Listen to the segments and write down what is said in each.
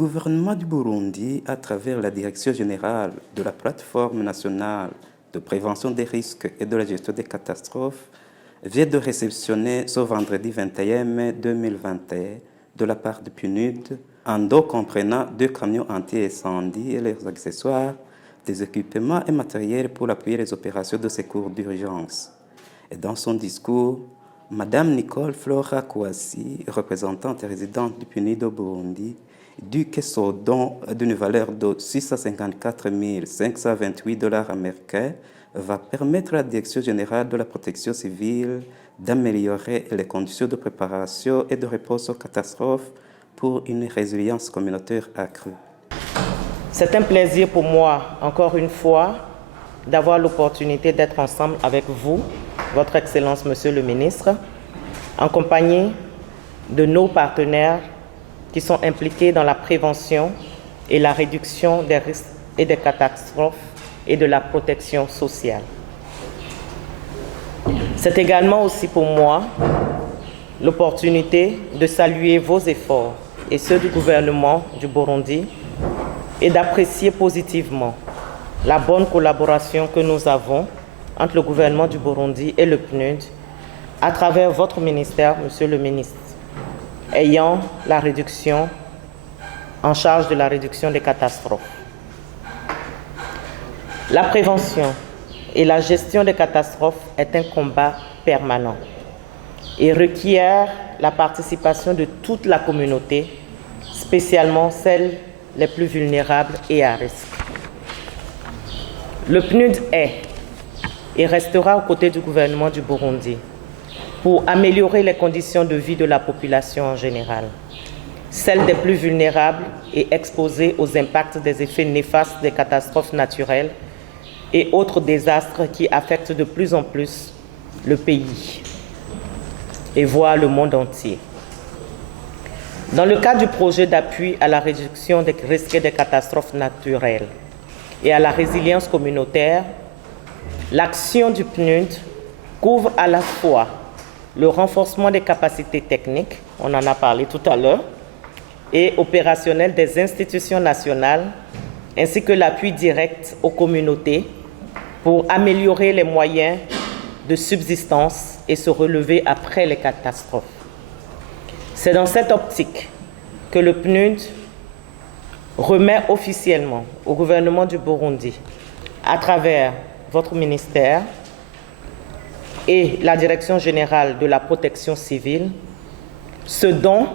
gouvernement du Burundi, à travers la Direction générale de la Plateforme nationale de prévention des risques et de la gestion des catastrophes, vient de réceptionner ce vendredi 21 mai 2021 de la part du PNUD un dos comprenant 2 camions anti-incendie et leurs accessoires, des équipements et matériels pour appuyer les opérations de secours d'urgence. Et dans son discours, Madame Nicole Flora Kouassi, représentante et résidente du PNUD au Burundi, dit que ce don d'une valeur de 654 528 $ américains va permettre à la Direction générale de la protection civile d'améliorer les conditions de préparation et de réponse aux catastrophes pour une résilience communautaire accrue. C'est un plaisir pour moi, encore une fois, d'avoir l'opportunité d'être ensemble avec vous, Votre Excellence, Monsieur le Ministre, en compagnie de nos partenaires qui sont impliqués dans la prévention et la réduction des risques et des catastrophes et de la protection sociale. C'est également aussi pour moi l'opportunité de saluer vos efforts et ceux du gouvernement du Burundi et d'apprécier positivement la bonne collaboration que nous avons entre le gouvernement du Burundi et le PNUD à travers votre ministère, Monsieur le Ministre, ayant en charge de la réduction des catastrophes. La prévention et la gestion des catastrophes est un combat permanent et requiert la participation de toute la communauté, spécialement celles les plus vulnérables et à risque. Le PNUD est et restera aux côtés du gouvernement du Burundi pour améliorer les conditions de vie de la population en général, celles des plus vulnérables et exposées aux impacts des effets néfastes des catastrophes naturelles et autres désastres qui affectent de plus en plus le pays et voire le monde entier. Dans le cadre du projet d'appui à la réduction des risques et des catastrophes naturelles et à la résilience communautaire, l'action du PNUD couvre à la fois le renforcement des capacités techniques, on en a parlé tout à l'heure, et opérationnelles des institutions nationales, ainsi que l'appui direct aux communautés pour améliorer les moyens de subsistance et se relever après les catastrophes. C'est dans cette optique que le PNUD remet officiellement au gouvernement du Burundi, à travers votre ministère et la Direction générale de la protection civile, ce don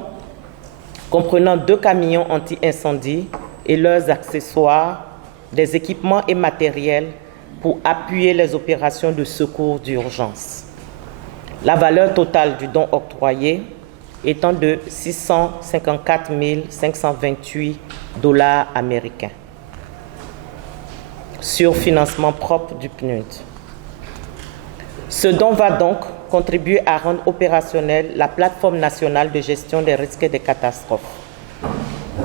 comprenant 2 camions anti-incendie et leurs accessoires, des équipements et matériels pour appuyer les opérations de secours d'urgence. La valeur totale du don octroyé étant de 654 528 $ américains sur financement propre du PNUD. Ce don va donc contribuer à rendre opérationnelle la plateforme nationale de gestion des risques et des catastrophes.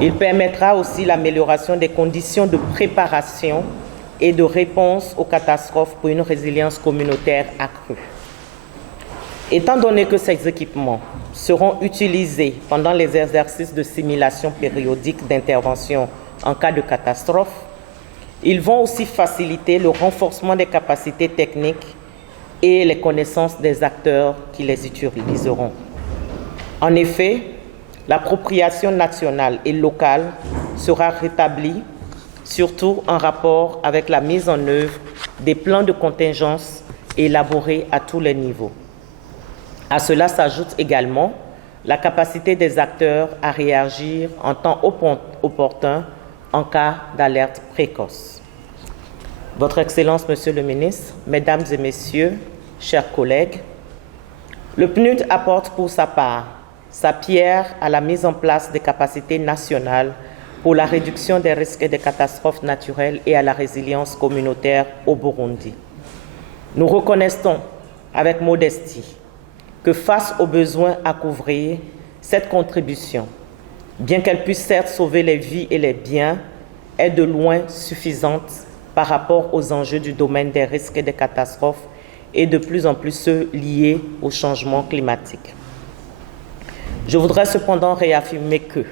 Il permettra aussi l'amélioration des conditions de préparation et de réponse aux catastrophes pour une résilience communautaire accrue. Étant donné que ces équipements seront utilisés pendant les exercices de simulation périodique d'intervention en cas de catastrophe, ils vont aussi faciliter le renforcement des capacités techniques et les connaissances des acteurs qui les utiliseront. En effet, l'appropriation nationale et locale sera rétablie, surtout en rapport avec la mise en œuvre des plans de contingence élaborés à tous les niveaux. À cela s'ajoute également la capacité des acteurs à réagir en temps opportun en cas d'alerte précoce. Votre Excellence, Monsieur le Ministre, Mesdames et Messieurs, chers collègues, le PNUD apporte pour sa part sa pierre à la mise en place des capacités nationales pour la réduction des risques et des catastrophes naturelles et à la résilience communautaire au Burundi. Nous reconnaissons avec modestie que face aux besoins à couvrir, cette contribution, bien qu'elle puisse certes sauver les vies et les biens, est de loin suffisante par rapport aux enjeux du domaine des risques et des catastrophes et de plus en plus ceux liés au changement climatique. Je voudrais cependant réaffirmer que,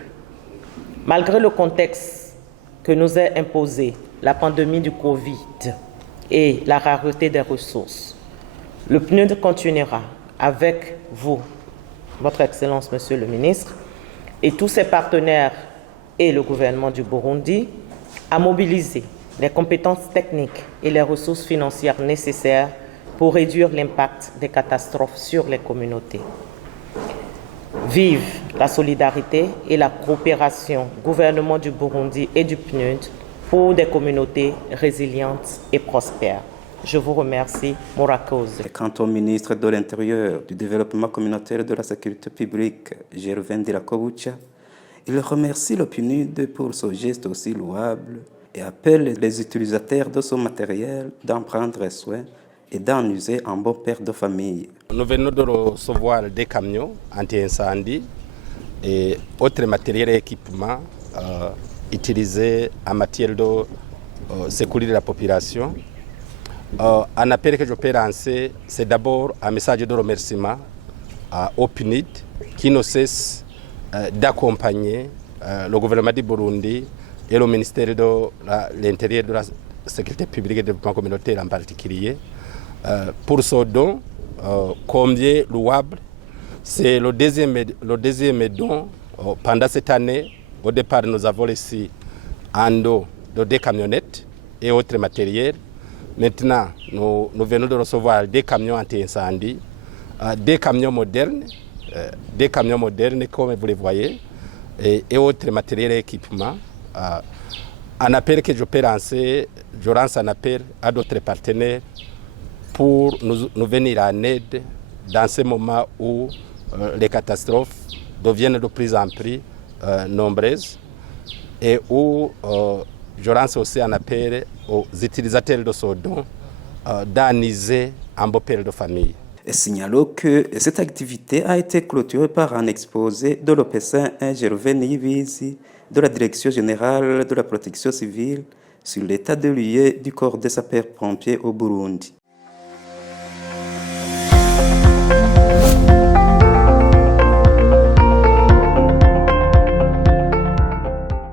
Malgré le contexte que nous a imposé la pandémie du Covid et la rareté des ressources, le PNUD continuera avec vous, Votre Excellence, Monsieur le Ministre, et tous ses partenaires et le gouvernement du Burundi à mobiliser les compétences techniques et les ressources financières nécessaires pour réduire l'impact des catastrophes sur les communautés. Vive la solidarité et la coopération gouvernement du Burundi et du PNUD pour des communautés résilientes et prospères. Je vous remercie, Mourakoze. Quant au ministre de l'Intérieur, du Développement communautaire et de la Sécurité publique, Gervais Ndirakobucha, il remercie le PNUD pour ce geste aussi louable et appelle les utilisateurs de ce matériel d'en prendre soin et d'en user en bon père de famille. Nous venons de recevoir des camions anti-incendie et autres matériels et équipements utilisés en matière de sécurité de la population. Un appel que je peux lancer, c'est d'abord un message de remerciement au PNUD qui ne cesse d'accompagner le gouvernement du Burundi et le ministère de l'Intérieur, de la Sécurité publique et du Développement communautaire en particulier pour ce don combien louable. C'est le deuxième don pendant cette année. Au départ, nous avons reçu un don de 2 camionnettes et autres matériels. Maintenant, nous venons de recevoir 2 camions anti-incendie, 2 camions modernes, comme vous les voyez, et autres matériels et équipements. Un appel que je peux lancer, je lance un appel à d'autres partenaires pour nous venir en aide dans ce moment où les catastrophes deviennent de plus en plus nombreuses et où je lance aussi un appel aux utilisateurs de ce don d'en user en beau père de famille. Et signalons que cette activité a été clôturée par un exposé de l'OPECin Gervais Niyibizi de la Direction générale de la protection civile sur l'état de lieu du corps des sapeurs-pompiers au Burundi.